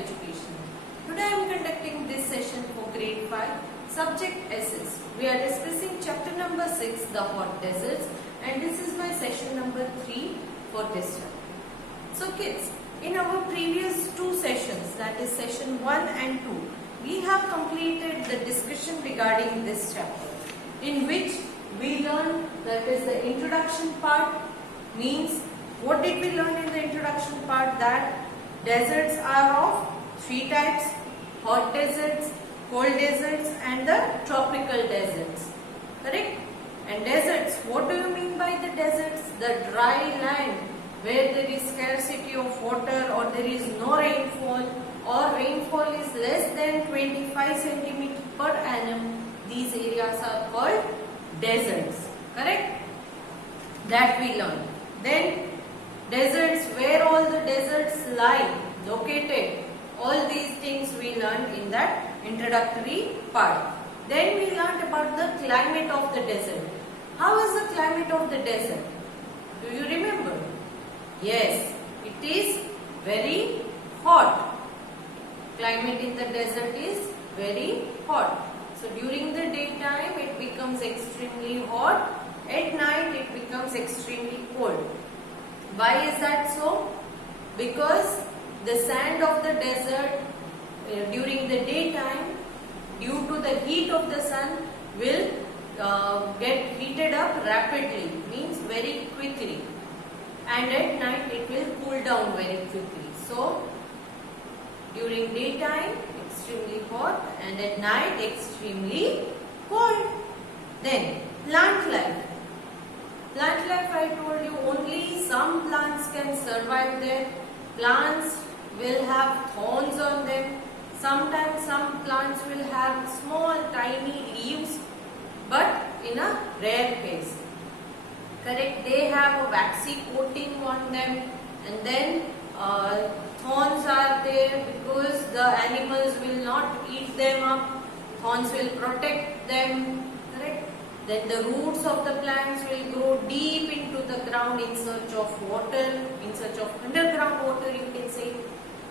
Education. Today I am conducting this session for grade 5, subject SS. We are discussing chapter number 6, the hot deserts, and this is my session number 3 for this chapter. So kids, in our previous two sessions, that is session 1 and 2, we have completed the discussion regarding this chapter, in which we learned, that is the introduction part, means what did we learn in the introduction part? That deserts are of three types: hot deserts, cold deserts and the tropical deserts. Correct? And deserts, what do you mean by the deserts? The dry land where there is scarcity of water or there is no rainfall or rainfall is less than 25 centimeters per annum. These areas are called deserts. Correct? That we learned. Then deserts, where all the deserts lie, located, all these things we learned in that introductory part. Then we learned about the climate of the desert. How is the climate of the desert? Do you remember? Yes, it is very hot. Climate in the desert is very hot. So during the daytime it becomes extremely hot. At night it becomes extremely cold. Why is that so? Because the sand of the desert during the daytime, due to the heat of the sun, will get heated up rapidly, means very quickly, and at night it will cool down very quickly. So during daytime extremely hot and at night extremely cold. Then plant life. Plant life, I told you, only some plants can survive there. Plants will have thorns on them. Sometimes some plants will have small tiny leaves, but in a rare case. Correct? They have a waxy coating on them, and then thorns are there because the animals will not eat them up. Thorns will protect them. Correct? Then the roots of the plants will grow deep into the ground in search of water, in search of underground water, you can say.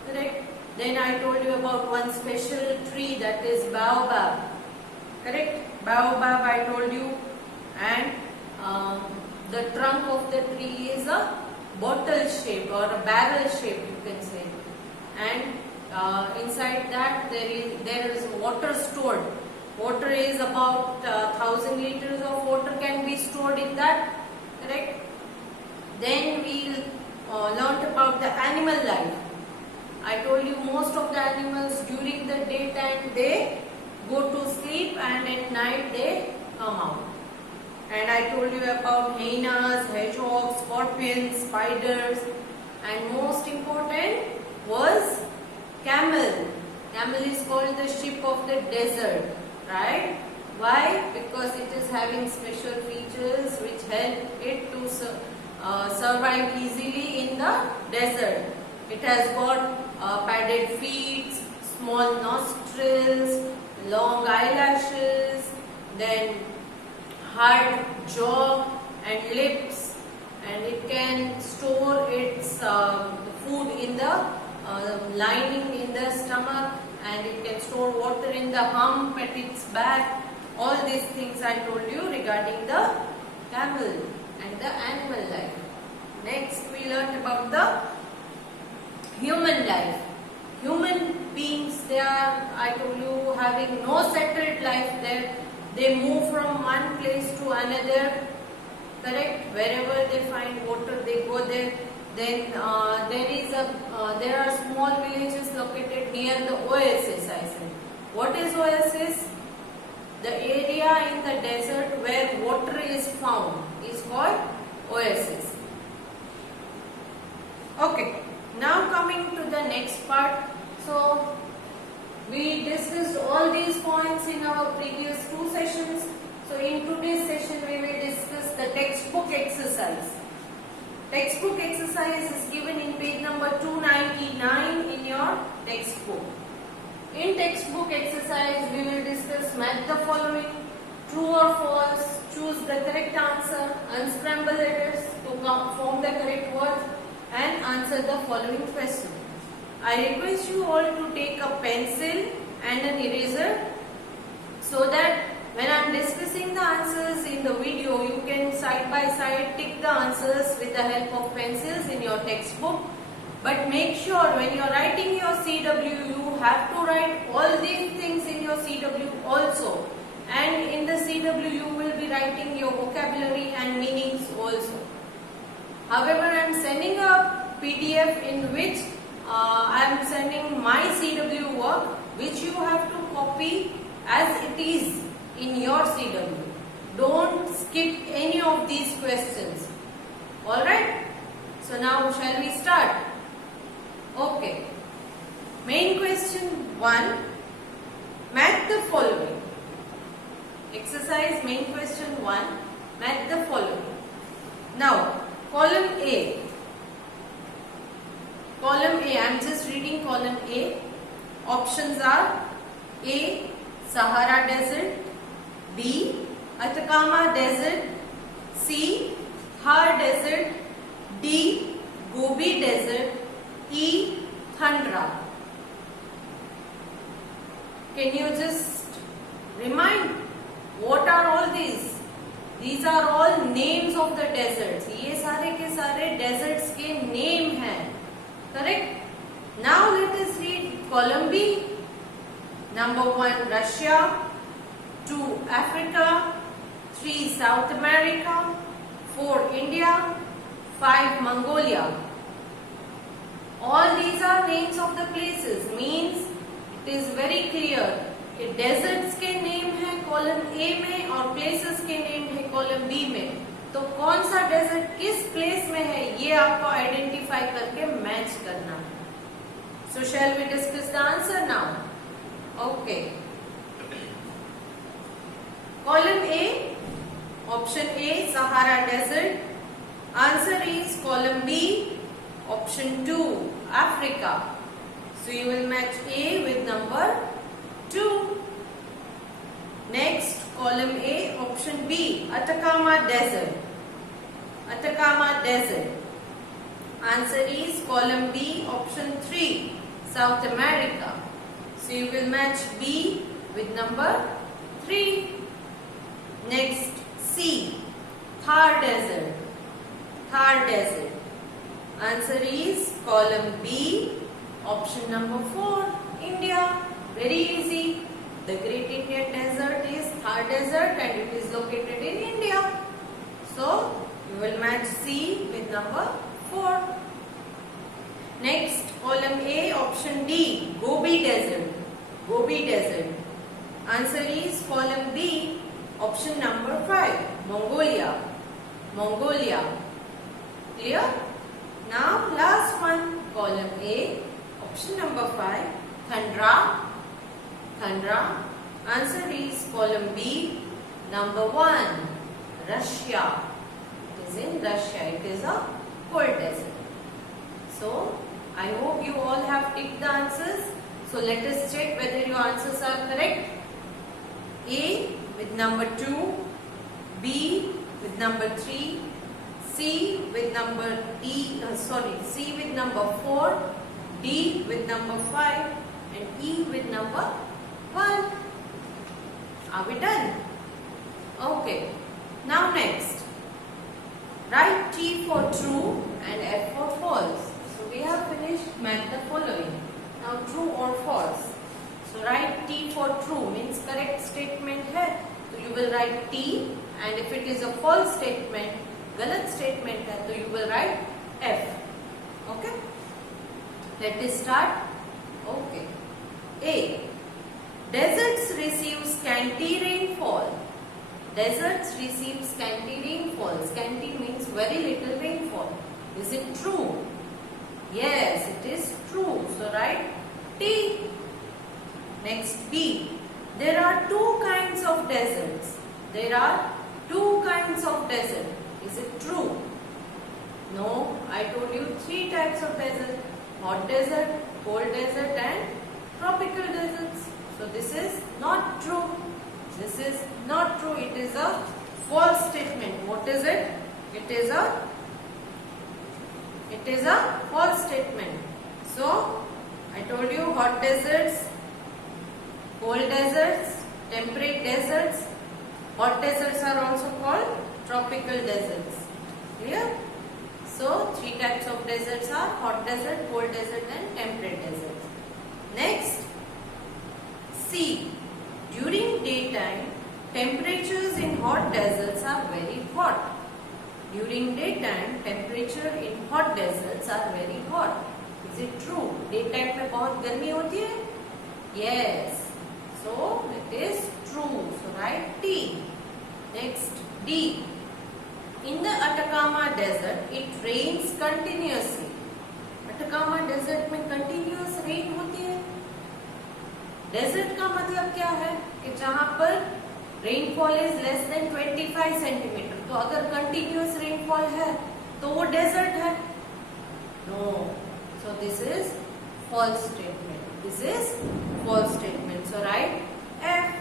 Correct? Then I told you about one special tree, that is baobab. Correct? Baobab I told you, and the trunk of the tree is a bottle shape or a barrel shape, you can say. And inside that there is water stored. Water is about 1000 liters of water can be stored in that. Correct? Then we learnt about the animal life. I told you most of the animals during the daytime they go to sleep and at night they come out. And I told you about hyenas, hedgehogs, scorpions, spiders, and most important was camel. Camel is called the sheep of the desert. Right? Why? Because it is having special features which help it to survive easily in the desert. It has got padded feet, small nostrils, long eyelashes, then hard jaw and lips, and it can store its food in the lining in the stomach, and it can store water in the hump at its back. All these things I told you regarding the camel and the animal life. Next we learned about the human life. Human beings, they are, I told you, having no settled life there. They move from one place to another. Correct? Wherever they find water they go there. Then there are small villages located near the oasis, I said. What is oasis? The area in the desert where water is found is called oasis. Okay, now coming to the next part. So we discussed all these points in our previous two sessions. So in today's session we will discuss the textbook exercise. Textbook exercise is given in page number 299 in your textbook. In textbook exercise, we will discuss match the following, true or false, choose the correct answer, unscramble letters to form the correct words, and answer the following question. I request you all to take a pencil and an eraser so that when I am discussing the answers in the video, you can side by side tick the answers with the help of pencils in your textbook. But make sure when you are writing your CW, you have to write all these things in your CW also. And in the CW, you will be writing your vocabulary and meanings also. However, I am sending a PDF in which I am sending my CW work, which you have to copy as it is in your CW. Don't skip any of these questions. Alright? So now shall we start? Okay. Main question 1. Match the following. Exercise main question 1. Match the following. Now, column A. Column A, I am just reading column A. Options are A. Sahara Desert, B. Atacama Desert, C. Thar Desert, D. Gobi Desert, E. Tundra. Can you just remind what are all these? These are all names of the deserts. ये सारे के सारे deserts के name हैं. Correct? Now let us read column B. Number 1 Russia, 2 Africa, 3 South America, 4 India, 5 Mongolia. All these are names of the places, means it is very clear कि deserts के name है column A में और places के name है column B में. तो कौन सा desert किस place में है ये आपको identify करके match करना है. So shall we discuss the answer now? Okay. Column A, option A, Sahara Desert. Answer is column B, option 2, Africa. So you will match A with number 2. Next, column A, option B, Atacama Desert. Atacama Desert. Answer is column B, option 3, South America. So you will match B with number 3. Next, C, Thar Desert. Thar Desert. Answer is column B, option number 4, India. Very easy. The Great Indian Desert is Thar Desert and it is located in India. So you will match C with number 4. Next, column A, option D, Gobi Desert. Gobi Desert. Answer is column B, option number 5, Mongolia. Mongolia. Clear? Now last one, column A, option number 5, Tundra. Tundra. Answer is column B, number 1, Russia. It is in Russia. It is a cold desert. So I hope you all have ticked the answers. So let us check whether your answers are correct. A with number 2, B with number 3, C with number C with number 4, D with number 5 and E with number 1. Are we done? Okay. Now next, write T for true and F for false. So we have finished match the following. Now true or false. So write T for true means correct statement है. So you will write T, and if it is a false statement, गलत statement है, तो you will write F. Okay. Let us start. Okay. A. Deserts receive scanty rainfall. Deserts receive scanty rainfall. Scanty means very little rainfall. Is it true? Yes, it is true. So write T. Next, B. There are two kinds of deserts. There are two kinds of desert. Is it true? No, I told you 3 types of desert. Hot desert, cold desert and tropical deserts. So this is not true. This is not true. It is a false statement. What is it? It is a false statement. So hot deserts, cold deserts, temperate deserts. Hot deserts are also called tropical deserts. Clear? So, three types of deserts are hot desert, cold desert and temperate deserts. Next, C. During daytime, temperatures in hot deserts are very hot. During daytime, temperature in hot deserts are very hot. Is it true? Daytime में बहुत गर्मी होती है? Yes. So, it is true. So, write T. Next, D. In the Atacama Desert, it rains continuously. Atacama Desert में continuous rain होती है. Desert का मतलब क्या है? कि जहाँ पर rainfall is less than 25 centimetre. तो अगर continuous rainfall है, तो वो desert है? No. So this is false statement. This is false statement. So write F.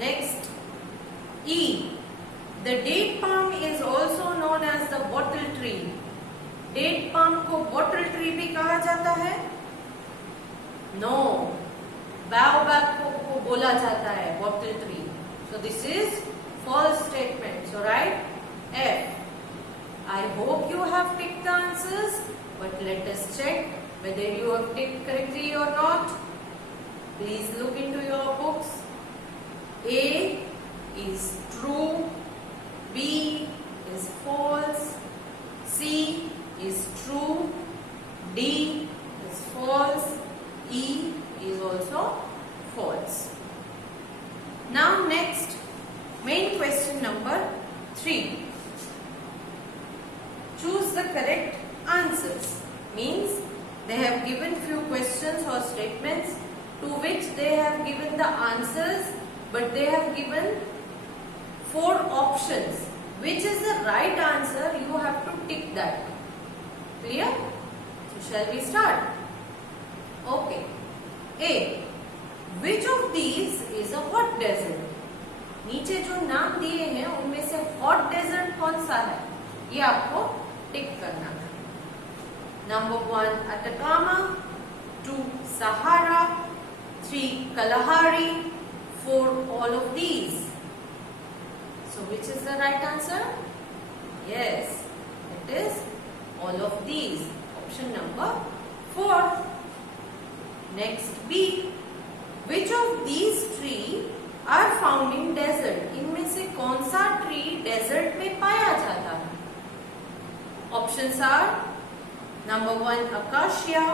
Next, E. The date palm is also known as the bottle tree. Date palm को bottle tree भी कहा जाता है? No. Baobab को बोला जाता है bottle tree. So this is false statement. So write F. I hope you have ticked the answers, but let us check whether you have ticked correctly or not. Please look into your books. A is true, B is false, C is true, D is false, E is also false. Now next, main question number 3. Choose the correct answers. Means they have given few questions or statements to which they have given the answers, but they have given 4 options. Which is the right answer? You have to tick that. Clear? So shall we start? Okay. A. Which of these is a hot desert? नीचे जो नाम दिए हैं उनमें से hot desert कौन सा है? ये आपको टिक करना है. Number 1 Atacama, 2 Sahara, 3 Kalahari, 4 all of these. So which is the right answer? Yes, it is all of these. Option number 4. Next B. Which of these trees are found in desert? इनमें से कौन सा tree desert में पाया जाता है? Options are number 1 acacia,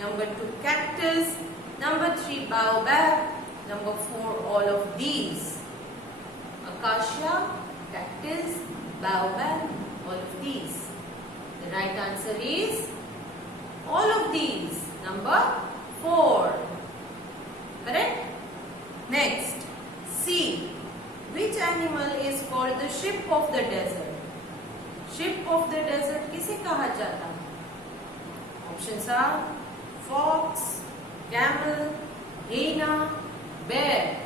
number 2 cactus, number 3 baobab, number 4 all of these. Acacia, cactus, baobab, all of these. The right answer is all of these. Number 4. Correct? Next, C. Which animal is called the ship of the desert? Ship of the desert किसे कहा जाता है? Options are fox, camel, hyena, bear.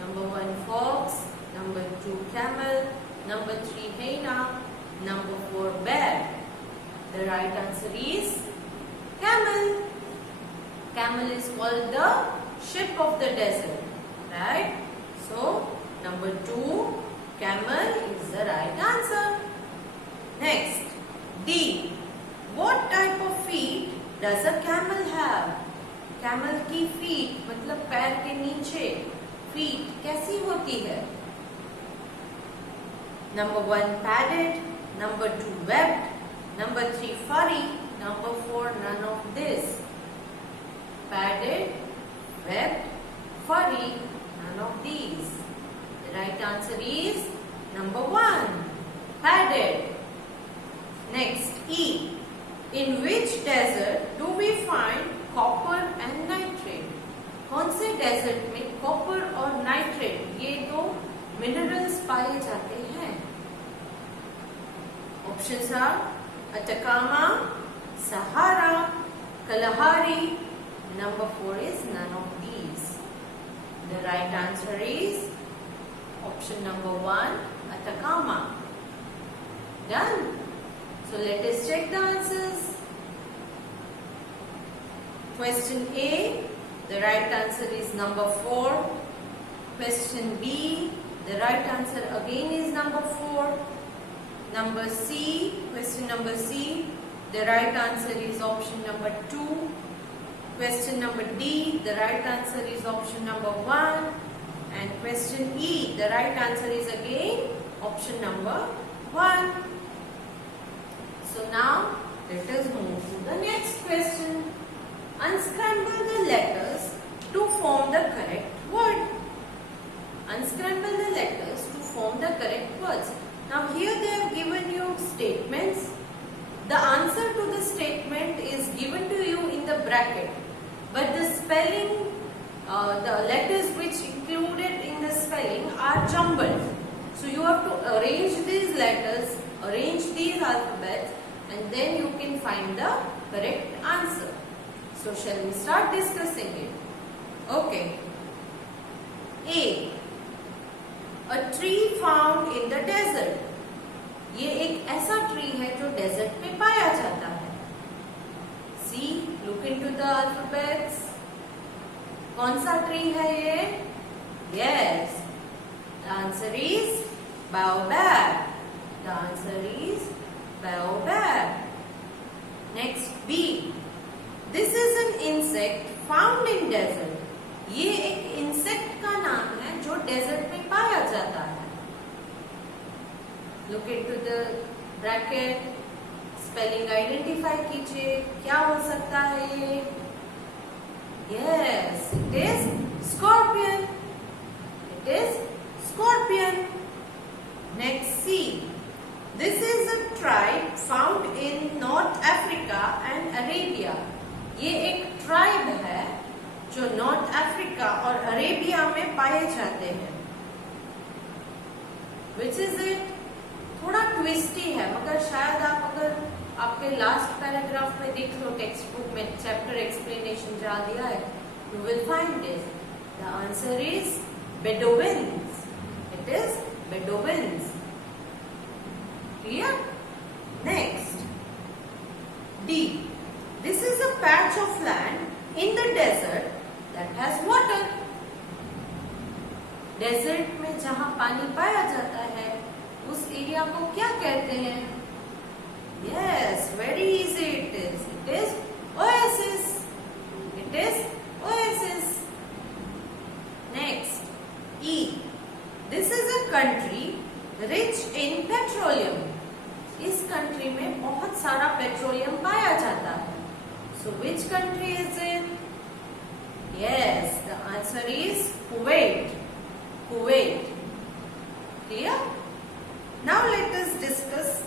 Number 1 fox, number 2 camel, number 3 hyena, number 4 bear. The right answer is camel. Camel is called the ship of the desert, right? So number 2 camel is the right answer. Next, D. What type of feet does a camel have? Camel की feet मतलब पैर के नीचे feet कैसी होती है? Number 1 padded, number 2 webbed, number 3 furry, number 4 none of this. Padded, webbed, furry, none of these. The right answer is number 1, padded. Next, E. In which desert do we find copper and nitrate? कौन से desert में copper और nitrate ये दो minerals पाए जाते हैं? Options are Atacama, Sahara, Kalahari. Number 4 is none of these. The right answer is option number 1, Atacama. Done. So let us check the answers. Question A, the right answer is number 4. Question B, the right answer again is number 4. Number C, question number C, the right answer is option number 2. Question number D, the right answer is option number 1. And question E, the right answer is again option number 1. So now let us move to the next question. Unscramble the letters to form the correct word. Unscramble the letters to form the correct words. Now here they have given you statements. The answer to the statement is given to you in the bracket, but the spelling, the letters which included in the spelling are jumbled. So you have to arrange these letters, arrange these alphabets, and then you can find the correct answer. So shall we start discussing it? Okay. A tree found in the desert. ये एक ऐसा tree है जो desert में पाया जाता है. See, look into the alphabets. कौन सा ट्री है ये? Yes. The answer is baobab. The answer is baobab. Next, B. This is an insect found in desert. ये एक इंसेक्ट का नाम है जो डेजर्ट में पाया जाता है. Look into the bracket. Spelling identify कीजिए. क्या हो सकता है ये? Yes, it is scorpion. It is scorpion. Next, C. This is a tribe found in North Africa and Arabia. ये एक ट्राइब है जो नॉर्थ अफ्रीका और अरेबिया में पाए जाते हैं. Which is it? थोड़ा ट्विस्टी है, मगर शायद आप अगर आपके लास्ट पैराग्राफ में देख लो टेक्स्ट बुक में चैप्टर एक्सप्लेनेशन जहाँ दिया है, you will find this. The answer is Bedouins. It is Bedouins. Clear? Next, D. This is a patch of land in the desert that has water. Desert में जहाँ पानी पाया जाता है उस एरिया को क्या कहते हैं? Yes, very easy it is. It is oasis. It is oasis. Next, E. This is a country rich in petroleum. इस कंट्री में बहुत सारा पेट्रोलियम पाया जाता है. So which country is it? Yes, the answer is Kuwait. Kuwait. Clear? Now let us discuss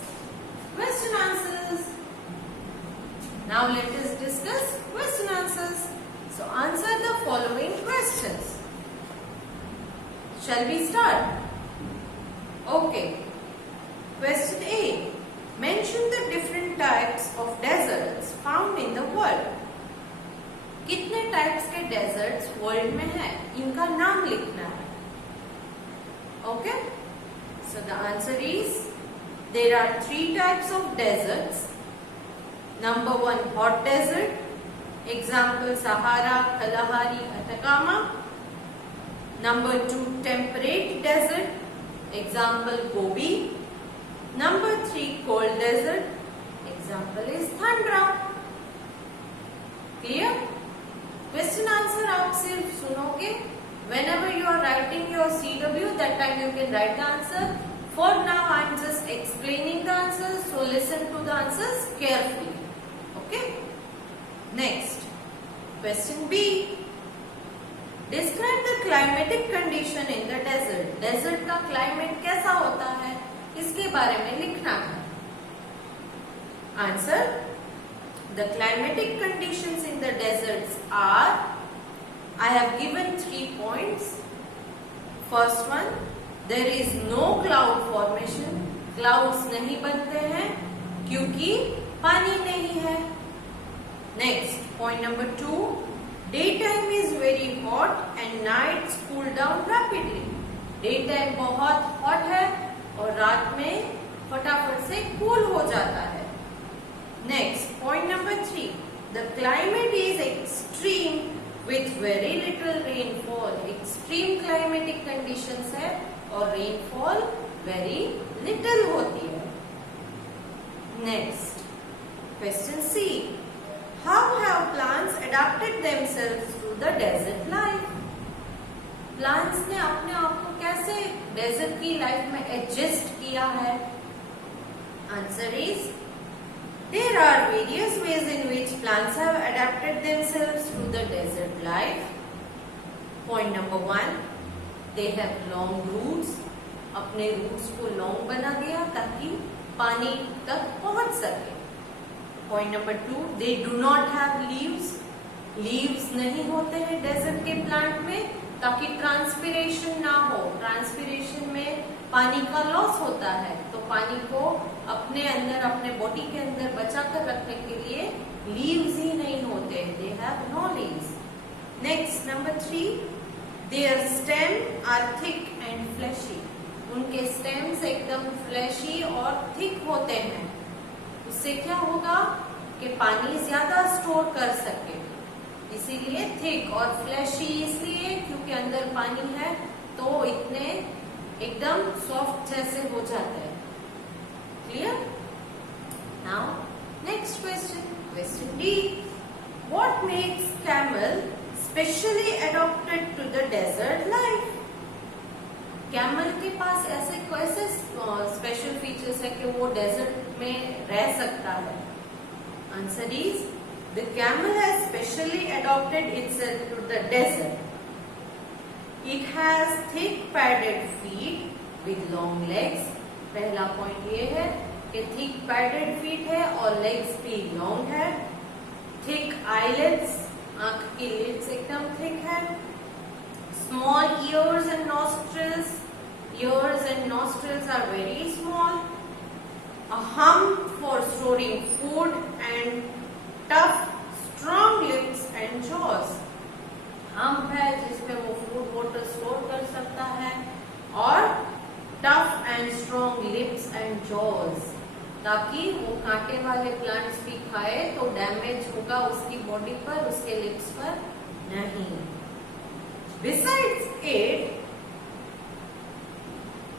question answers. Now let us discuss question answers. So answer the following questions. Shall we start? Okay. Question A. Mention the different types of deserts found in the world. कितने types के desserts world में हैं? इनका नाम लिखना है. Okay? So the answer is there are 3 types of deserts. Number 1, hot desert. Example, Sahara, Kalahari, Atacama. Number 2, temperate desert. Example, Gobi. Number 3, cold desert. Example is Tundra. Clear? Question answer आप सिर्फ सुनोगे. Whenever you are writing your CW, that time you can write the answer. For now, I am just explaining the answers. So listen to the answers carefully. Okay? Next, question B. Describe the climatic condition in the desert. Desert का climate कैसा होता है? इसके बारे में लिखना है. Answer. The climatic conditions in the deserts are, I have given 3 points. First one, there is no cloud formation. Clouds नहीं बनते हैं क्योंकि पानी नहीं है. Next, point number 2, daytime is very hot and nights cool down rapidly. Daytime बहुत hot है और रात में फटाफट से cool हो जाता है. Next, point number 3, the climate is very little rainfall, extreme climatic conditions है और रेनफॉल वेरी लिटिल होती है। Next question c, how have plants adopted themselves to the desert life? Plants ने अपने आप को कैसे डेजर्ट की लाइफ में एडजस्ट किया है? Answer is, there are various ways in which plants have adapted themselves to the desert life. Point number 1, they have long roots. अपने roots को long बना दिया ताकि पानी तक पहुंच सके। Point number 2, they do not have leaves. Leaves नहीं होते हैं desert के plant में ताकि ट्रांसपिरेशन ना हो। ट्रांसपिरेशन में पानी का लॉस होता है, तो पानी को अपने अंदर, अपने बॉडी के अंदर बचा कर रखने के लिए लीव्स ही नहीं होते, they have no leaves. Next number 3, their stem are thick and fleshy. उनके स्टेम्स एकदम फ्लैशी और थिक होते हैं। उससे क्या होगा कि पानी ज्यादा स्टोर कर सके, इसीलिए थिक और फ्लैशी इसलिए क्योंकि अंदर पानी है तो इतने एकदम सॉफ्ट जैसे हो जाते हैं। Clear? Now next question, question d, what makes camel specially adopted to the desert life? Camel के पास ऐसे कैसे स्पेशल फीचर्स है कि वो डेजर्ट में रह सकता है? Answer is, the camel has specially adapted itself to the desert. It has thick padded feet with long legs. पहला पॉइंट ये है कि thick padded feet है और legs भी long है। Thick eyelids, आंख की lids एकदम thick है। Small ears and nostrils. Ears and nostrils are very small. A hump for storing food and tough, strong lips and jaws. hump है जिसमें वो फूड वाटर स्टोर कर सकता है, और tough and strong lips and jaws, ताकि वो कांटे वाले प्लांट्स भी खाए तो डैमेज होगा उसकी बॉडी पर, उसके लिप्स पर नहीं।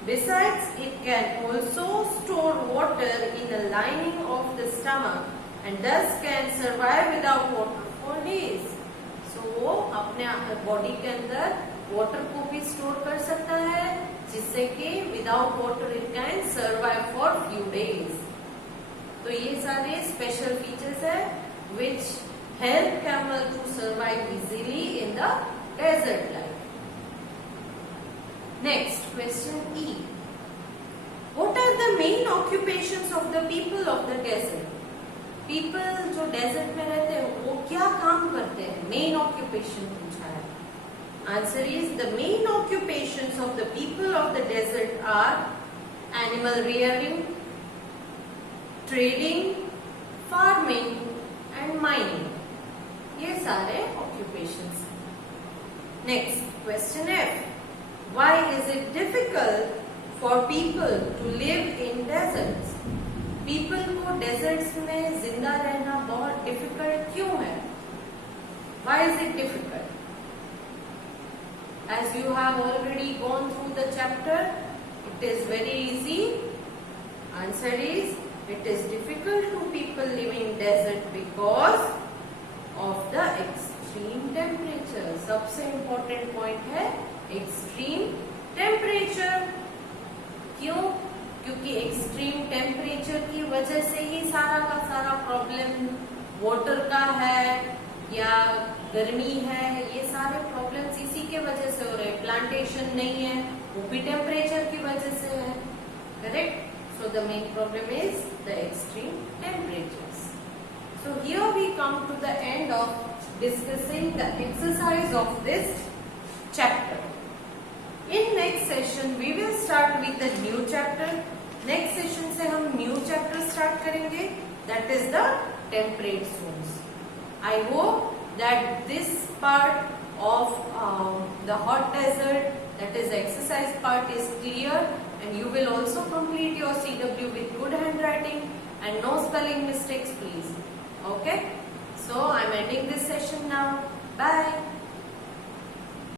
Besides, it can also store water in the lining of the stomach and thus can survive without water for days. So वो अपने बॉडी के अंदर वाटर को भी स्टोर कर सकता है, जिससे कि without water it can survive for few days. तो ये सारे स्पेशल फीचर्स है which help camel to survive easily in the desert life. Next question E. What are the main occupations of the people of the desert? People जो desert में रहते हैं वो क्या काम करते हैं? मेन ऑक्यूपेशन पूछा है। Answer is, the main occupations of the people of the desert are animal rearing, trading, farming and mining. ये सारे occupations. Next question f. Why is it difficult for people to live in deserts? People को deserts में जिंदा रहना बहुत difficult क्यों है? Why is it difficult? As you have already gone through the chapter, it is very easy. Answer is, it is difficult to people living in desert because of the extreme temperature. सबसे important point है extreme temperature. क्यों? क्योंकि extreme temperature की वजह से ही सारा का सारा प्रॉब्लम वाटर का है या गर्मी है, ये सारे प्रॉब्लम्स इसी के वजह से हो रहे हैं। प्लांटेशन नहीं है, वो भी टेम्परेचर की वजह से है। Correct? So the main problem is the extreme temperatures. So here we come to the end of discussing the exercise of this chapter. In next session we will start with the new chapter. Next session से हम new chapter start करेंगे, that is the temperate zones. I hope that this part of the hot desert, that is the exercise part, is clear, and you will also complete your CW with good handwriting and no spelling mistakes, please. Okay? So I am ending this session now. Bye.